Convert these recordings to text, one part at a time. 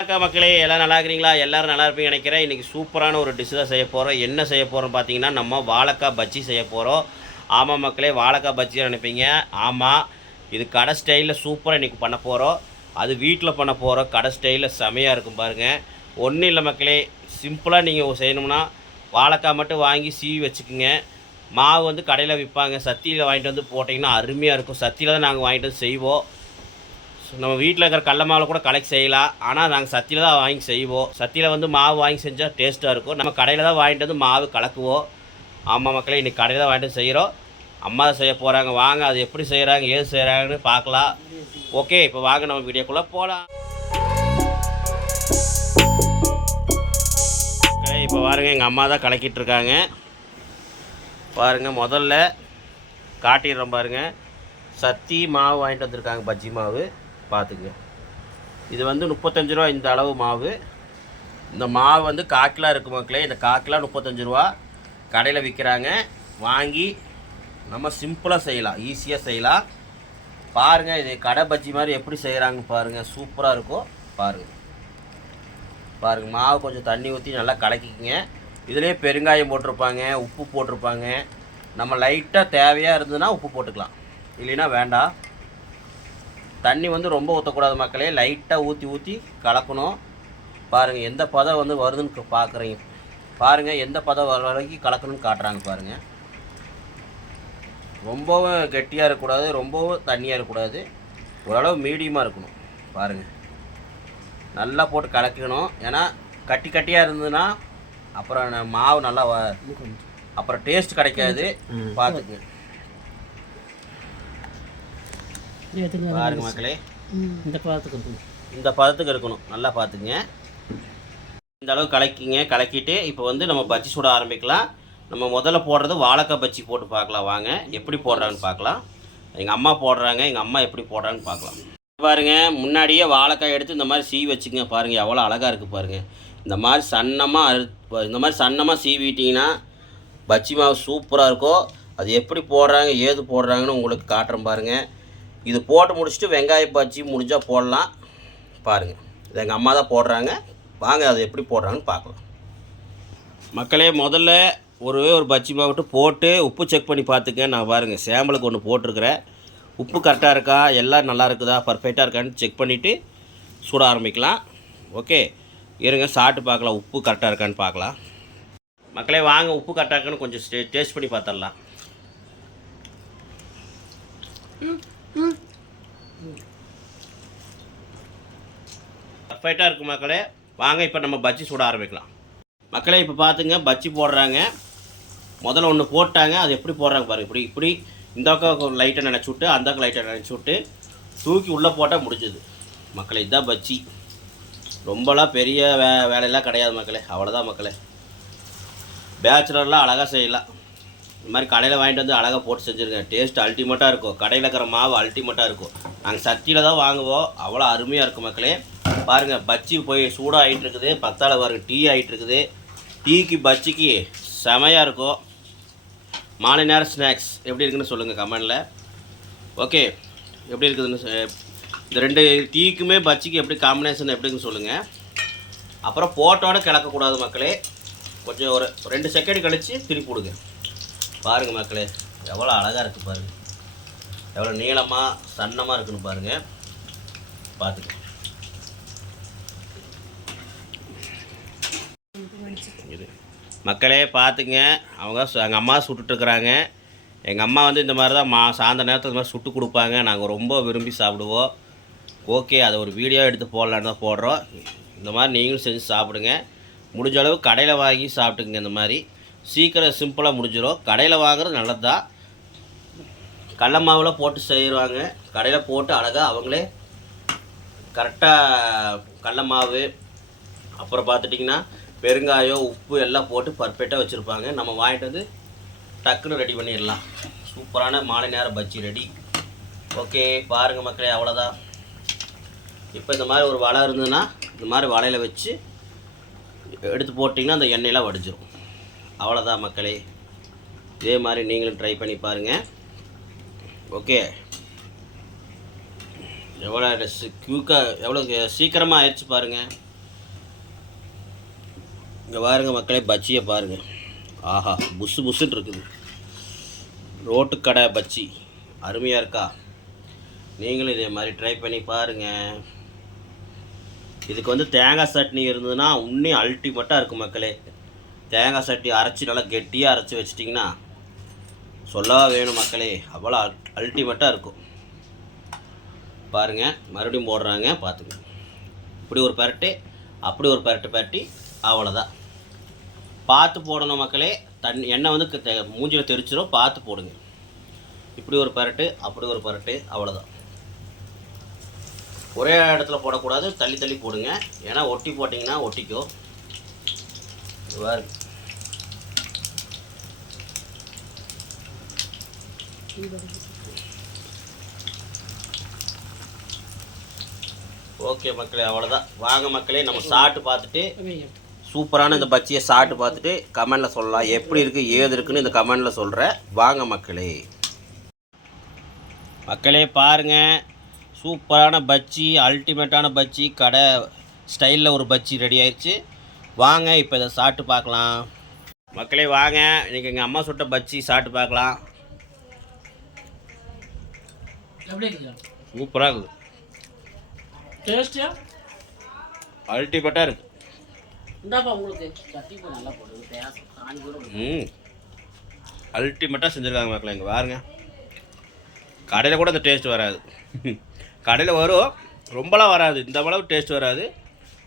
வணக்கம் மக்களே எல்லாம் நல்லா இருக்கிறீங்களா? எல்லாரும் நல்லா இருப்பீங்க நினைக்கிறேன். இன்றைக்கி சூப்பரான ஒரு டிஷ் தான் செய்ய போகிறோம் என்ன செய்ய போகிறோம் பார்த்தீங்கன்னா நம்ம வாழைக்காய் பஜ்ஜி செய்ய போகிறோம் ஆமாம் மக்களே வாழைக்காய் பஜ்ஜி நினைப்பீங்க. ஆமாம் இது கடை ஸ்டைலில் சூப்பராக இன்றைக்கி பண்ண போகிறோம் அது வீட்டில் பண்ண போகிறோம் கடை ஸ்டைலில் செமையாக இருக்கும் பாருங்கள் ஒன்றும் இல்லை மக்களே சிம்பிளாக நீங்கள் செய்யணும்னா வாழைக்காய் மட்டும் வாங்கி சீவி வச்சுக்கோங்க. மாவு வந்து கடையில் விற்பாங்க. சத்தியில் வாங்கிட்டு வந்து போட்டிங்கன்னா அருமையாக இருக்கும். சத்தியில் தான் நாங்கள் வாங்கிட்டு வந்து செய்வோம். நம்ம வீட்டில் இருக்கிற கடல மாவில் கூட கலெக்ட் செய்யலாம். ஆனால் நாங்கள் சத்தியில் தான் வாங்கி செய்வோம். சத்தியில் வந்து மாவு வாங்கி செஞ்சால் டேஸ்ட்டாக இருக்கும். நம்ம கடையில் தான் வாங்கிட்டு வந்து மாவு கலக்குவோம். ஆமாம் மக்களே இன்றைக்கி கடையில் தான் வாங்கிட்டு வந்து செய்கிறோம் அம்மா தான் செய்ய போகிறாங்க வாங்க அது எப்படி செய்கிறாங்க ஏது செய்கிறாங்கன்னு பார்க்கலாம். ஓகே இப்போ வாங்க நம்ம வீடியோக்குள்ளே போகலாம் இப்போ பாருங்கள் எங்கள் அம்மா தான் கலக்கிட்டு இருக்காங்க. பாருங்கள் முதல்ல காட்டிடுறோம் பாருங்கள் சத்தி மாவு வாங்கிட்டு வந்திருக்காங்க பஜ்ஜி மாவு. பார்த்துக்குங்க. இது வந்து முப்பத்தஞ்சு ரூபா இந்த அளவு மாவு. இந்த மாவு வந்து காக்கிலா இருக்கு மக்களே இந்த காக்கிலா முப்பத்தஞ்சு ரூபா. கடையில் விற்கிறாங்க வாங்கி நம்ம சிம்பிளாக செய்யலாம் ஈஸியாக செய்யலாம். பாருங்கள் இது கடை பஜ்ஜி மாதிரி எப்படி செய்கிறாங்க பாருங்கள் சூப்பராக இருக்கும். பாருங்கள் பாருங்கள் மாவு கொஞ்சம் தண்ணி ஊற்றி நல்லா கலக்கிக்கிங்க. இதுலேயே பெருங்காயம் போட்டிருப்பாங்க உப்பு போட்டிருப்பாங்க. நம்ம லைட்டாக தேவையாக இருந்ததுன்னா உப்பு போட்டுக்கலாம். இல்லைன்னா வேண்டாம். தண்ணி வந்து ரொம்ப ஊற்றக்கூடாது மக்களே. லைட்டாக ஊற்றி ஊற்றி கலக்கணும். பாருங்கள் எந்த பதம் வந்து வருதுன்னு பார்க்குறீங்க பாருங்கள் எந்த பதம் வர வரைக்கும் கலக்கணும்னு காட்டுறாங்க பாருங்கள் ரொம்பவும் கெட்டியாக இருக்கக்கூடாது ரொம்பவும் தண்ணியாக இருக்கக்கூடாது. ஓரளவு மீடியமாக இருக்கணும். பாருங்கள் நல்லா போட்டு கலக்கணும். ஏன்னா கட்டி கட்டியாக இருந்ததுன்னா அப்புறம் மாவு நல்லா அப்புறம் டேஸ்ட் கிடைக்காது. பார்த்துக்குங்க பாருங்க மக்களே. இந்த இருக்கும் இந்த பதத்துக்கு இருக்கணும் நல்லா பார்த்துங்க இந்த அளவு கலக்கிங்க. கலக்கிட்டு இப்போ வந்து நம்ம பஜ்ஜி சுட ஆரம்பிக்கலாம். நம்ம முதல்ல போடுறது வாழைக்காய் பஜ்ஜி போட்டு பார்க்கலாம் வாங்க. எப்படி போடுறாங்கன்னு பார்க்கலாம் எங்கள் அம்மா போடுறாங்க. எங்கள் அம்மா எப்படி போடுறாங்கன்னு பார்க்கலாம் பாருங்க. முன்னாடியே வாழைக்காய் எடுத்து இந்த மாதிரி சீவி வச்சுங்க பாருங்கள் எவ்வளோ அழகாக இருக்குது பாருங்கள் இந்த மாதிரி சன்னமாக அறு இந்த மாதிரி சன்னமாக சீவிட்டிங்கன்னா பஜ்ஜி மாவு சூப்பராக இருக்கும் அது எப்படி போடுறாங்க ஏது போடுறாங்கன்னு உங்களுக்கு காட்டுறேன் பாருங்கள் இது போட்டு முடிச்சுட்டு வெங்காய பஜ்ஜி முடிஞ்சால் போடலாம். பாருங்கள் இது எங்கள் அம்மா தான் போடுறாங்க. வாங்க அது எப்படி போடுறாங்கன்னு பார்க்கலாம். மக்களே முதல்ல ஒரு ஒரு பஜ்ஜி மாவட்டு போட்டு உப்பு செக் பண்ணி பார்த்துக்க நான் பாருங்கள் சேம்பலுக்கு ஒன்று போட்டிருக்கிறேன். உப்பு கரெக்டாக இருக்கா? எல்லாம் நல்லா இருக்குதா? பர்ஃபெக்டாக இருக்கான்னு செக் பண்ணிவிட்டு சுட ஆரம்பிக்கலாம். ஓகே இருங்க சாப்பிட்டு பார்க்கலாம். உப்பு கரெக்டாக இருக்கான்னு பார்க்கலாம். மக்களே வாங்க உப்பு கரெக்டாக இருக்கான்னு கொஞ்சம் டேஸ்ட் பண்ணி பார்த்துடலாம். பர்ஃபெக்டாக இருக்கு மக்களே. வாங்க இப்போ நம்ம பஜ்ஜி சுட ஆரம்பிக்கலாம். மக்களே இப்போ பார்த்துங்க பஜ்ஜி போடுறாங்க. முதல்ல ஒன்று போட்டாங்க அது எப்படி போடுறாங்க பாருங்க. இப்படி இப்படி இந்த பக்கம் லைட்டை நினச்சி விட்டு அந்த பக்கம் லைட்டை நினச்சி விட்டு தூக்கி உள்ளே போட்டால் முடிஞ்சது. மக்களே இதுதான் பஜ்ஜி. ரொம்பலாம் பெரிய வே வேலையெல்லாம் கிடையாது மக்களே. அவ்வளோதான் மக்களே. பேச்சுலர்லாம் அழகாக செய்யலாம். இந்த மாதிரி கடையில் வாங்கிட்டு வந்து அழகாக போட்டு செஞ்சுருங்க டேஸ்ட் அல்டிமேட்டாக இருக்கும். கடையில் இருக்கிற மாவு அல்டிமேட்டாக இருக்கும். நாங்கள் சத்தியில் தான் வாங்குவோம். அவ்வளோ அருமையாக இருக்கும் மக்களே. பாருங்கள் பஜ்ஜி போய் சூடாக ஆகிட்டு இருக்குது. பத்தால் பாருங்க டீ ஆகிட்டு இருக்குது. டீக்கு பஜ்ஜிக்கு செமையாக இருக்கும். மாலை நேரம் ஸ்நாக்ஸ். எப்படி இருக்குன்னு சொல்லுங்கள் கமெண்டில். ஓகே எப்படி இருக்குதுன்னு சொ- இந்த ரெண்டு டீக்குமே பஜ்ஜிக்கு எப்படி காம்பினேஷன் எப்படின்னு சொல்லுங்கள் அப்புறம் போட்டோட கிளக்கக்கூடாது மக்களே. கொஞ்சம் ஒரு ரெண்டு செகண்ட் கழித்து திருப்பி விடுங்க பாருங்கள் மக்களே எவ்வளோ அழகாக இருக்குது பாருங்கள் எவ்வளோ நீளமாக சன்னமாக இருக்குன்னு பாருங்கள் பார்த்துக்க இது. மக்களே பார்த்துங்க அவங்க சு- எங்கள் அம்மா சுட்டுட்ருக்குறாங்க எங்கள் அம்மா வந்து இந்த மாதிரி தான் மா சாயந்தர நேரத்தில் இந்த மாதிரி சுட்டு கொடுப்பாங்க. நாங்கள் ரொம்ப விரும்பி சாப்பிடுவோம். ஓகே அதை ஒரு வீடியோ எடுத்து போடலான்னு தான் போடுறோம். இந்த மாதிரி நீங்களும் செஞ்சு சாப்பிடுங்க. முடிஞ்ச அளவு கடையில் வாங்கி சாப்பிட்டுங்க இந்த மாதிரி. சீக்கிரம் சிம்பிளாக முடிஞ்சிடும் கடையில் வாங்குறது நல்லது? தான் கடல மாவில் போட்டு செய்வாங்க. கடையில் போட்டு அழகாக அவங்களே கரெக்டாக கடல மாவு அப்புறம் பார்த்துட்டிங்கன்னா பெருங்காயம் உப்பு எல்லாம் போட்டு பர்ஃபெக்டாக வச்சுருப்பாங்க. நம்ம வாங்கிட்டு வந்து டக்குன்னு ரெடி பண்ணிடலாம். சூப்பரான மாலை நேரம் பஜ்ஜி ரெடி ஓகே பாருங்கள் மக்களே அவ்வளோதான் இப்போ இந்த மாதிரி ஒரு வலை இருந்ததுன்னா இந்த மாதிரி வலையில் வச்சு எடுத்து போட்டிங்கன்னா அந்த எண்ணெயெலாம் வடிஞ்சிடும் அவ்வளோதான் மக்களே. இதே மாதிரி நீங்களும் ட்ரை பண்ணி பாருங்கள் ஓகே எவ்வளோ க்யூக்காக எவ்வளோ சீக்கிரமாக ஆயிடுச்சு பாருங்கள் இங்கே பாருங்கள் மக்களே பஜ்ஜியை பாருங்கள் ஆஹா புசு புசுன்னு இருக்குது. ரோட்டுக்கடை பஜ்ஜி. அருமையாக இருக்கா? நீங்களும் இதே மாதிரி ட்ரை பண்ணி பாருங்கள் இதுக்கு வந்து தேங்காய் சட்னி இருந்ததுன்னா இன்னும் அல்டிமேட்டாக இருக்கும் மக்களே. தேங்காய் சட்டி அரைச்சி நல்லா கெட்டியாக அரைச்சி வச்சிட்டிங்கன்னா சொல்லவா வேணும் மக்களே. அவ்வளோ அல்டிமேட்டாக இருக்கும். பாருங்கள் மறுபடியும் போடுறாங்க பார்த்துங்க. இப்படி ஒரு பரட்டு அப்படி ஒரு பரட்டு பரட்டி அவ்வளோதான் பார்த்து போடணும் மக்களே. தண்ணி எண்ணெய் வந்து க- தெரிச்சிடும் பார்த்து போடுங்க. இப்படி ஒரு பரட்டு அப்படி ஒரு பரட்டு அவ்வளோதான் ஒரே இடத்துல போடக்கூடாது தள்ளி தள்ளி போடுங்க. ஏன்னா ஒட்டி போட்டிங்கன்னா ஒட்டிக்கும். இதுவாக இருக்குது ஓகே மக்களே அவ்வளோதான் வாங்க மக்களே நம்ம சாப்பிட்டு பார்த்துட்டு சூப்பரான இந்த பஜ்ஜியை சாப்பிட்டு பார்த்துட்டு கமெண்டில் சொல்லலாம். எப்படி இருக்குது ஏது இருக்குன்னு இந்த கமெண்டில் சொல்கிறேன் வாங்க மக்களே. மக்களே பாருங்கள் சூப்பரான பஜ்ஜி அல்டிமேட்டான பஜ்ஜி கடை ஸ்டைலில் ஒரு பஜ்ஜி ரெடி ஆயிடுச்சு வாங்க இப்போ இதை சாப்பிட்டு பார்க்கலாம். மக்களே வாங்க. இன்றைக்கி எங்கள் அம்மா சுட்ட பஜ்ஜி சாப்பிட்டு பார்க்கலாம். எப்படி சூப்பராக இருக்குது. டேஸ்டியா அல்டிமேட்டாக இருக்குது இந்தாப்பா உங்களுக்கு சட்டி இப்போ நல்லா போடுது பேச காணி கூட விடும். ம். அல்டிமேட்டாக செஞ்சுருக்காங்க மக்களே இங்கே பாருங்க. கடையில் கூட இந்த டேஸ்ட் வராது. கடையில் வரும். ரொம்பலாம் வராது. இந்த அளவு டேஸ்ட் வராது.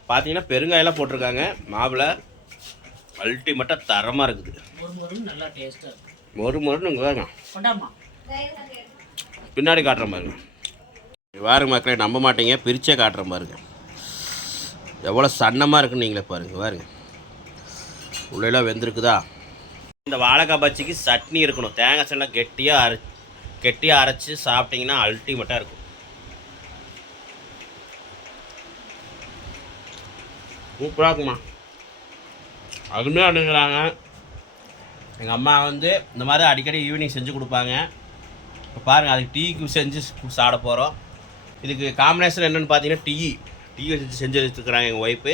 பார்த்தீங்கன்னா பெருங்காயெல்லாம் போட்டிருக்காங்க. மாவில் அல்டிமேட்டாக தரமாக இருக்குது. ஒரு முறை நல்லா டேஸ்ட்டாக மொறுன்னு இங்கே பின்னாடி காட்டுறேன் பாருங்க பாருங்க மக்களே நம்ப மாட்டீங்க பிரிச்சே காட்டுறேன் பாருங்க எவ்வளோ சன்னமாக இருக்குன்னு நீங்களே பாருங்க பாருங்க உள்ளெல்லாம் வெந்திருக்குதா? இந்த வாழைக்காய் பஜ்ஜிக்கு சட்னி இருக்கணும். தேங்காய் சட்னி கெட்டியாக அரை கெட்டியாக அரைச்சி சாப்பிட்டீங்கன்னா அல்டிமேட்டாக இருக்கும். சூப்பராக இருக்குமா அருமையாக அப்படிங்கிறாங்க எங்கள் அம்மா வந்து இந்த மாதிரி அடிக்கடி ஈவினிங் செஞ்சு கொடுப்பாங்க. இப்போ பாருங்கள் அதுக்கு டீக்கு செஞ்சு சாப்பிட போகிறோம் இதுக்கு காம்பினேஷன் என்னென்னு பார்த்தீங்கன்னா டீ. டீ வச்சு செஞ்சு வச்சுருக்குறாங்க எங்கள் ஒய்ஃபு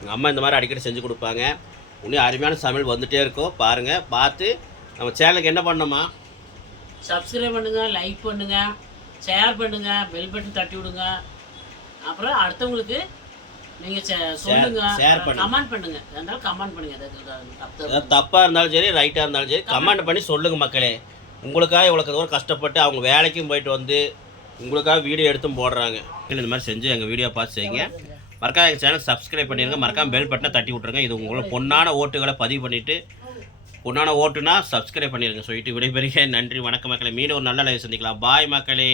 எங்கள் அம்மா இந்த மாதிரி அடிக்கடி செஞ்சு கொடுப்பாங்க. இன்னும் அருமையான சமையல் வந்துகிட்டே இருக்கும். பாருங்கள் பார்த்து நம்ம சேனலுக்கு என்ன பண்ணோமா சப்ஸ்கிரைப் பண்ணுங்க லைக் பண்ணுங்க ஷேர் பண்ணுங்க பெல் பட்டன் தட்டி விடுங்க. அப்புறம் அடுத்தவங்களுக்கு நீங்க சே- சொல்லுங்க. share பண்ணுங்க. கமெண்ட் பண்ணுங்க. இருந்தாலும் கமெண்ட் பண்ணுங்க. தப்பாக இருந்தாலும் சரி ரைட்டாக இருந்தாலும் சரி கமெண்ட் பண்ணி சொல்லுங்கள் மக்களே. உங்களுக்காக இவ்வளோ தூரம் கஷ்டப்பட்டு அவங்க வேலைக்கும் போயிட்டு வந்து உங்களுக்காக வீடியோ எடுத்தும் போடுறாங்க. இந்த மாதிரி செஞ்சு எங்கள் வீடியோ பார்த்து செய்யுங்க. மறக்காம எங்கள் சேனல் சப்ஸ்கிரைப் பண்ணிடுங்க மறக்காம பெல் பட்டனை தட்டி விட்ருங்க இது உங்களோட பொண்ணான ஓட்டுகளை பதிவு பண்ணிவிட்டு பொண்ணான ஓட்டுனா சப்ஸ்கிரைப் பண்ணிடுங்க சொல்லிட்டு விடைபெறுகிறேன். நன்றி வணக்கம் மக்களே. மீண்டும் ஒரு நல்ல லைவ் சந்திக்கலாம். பாய் மக்களே.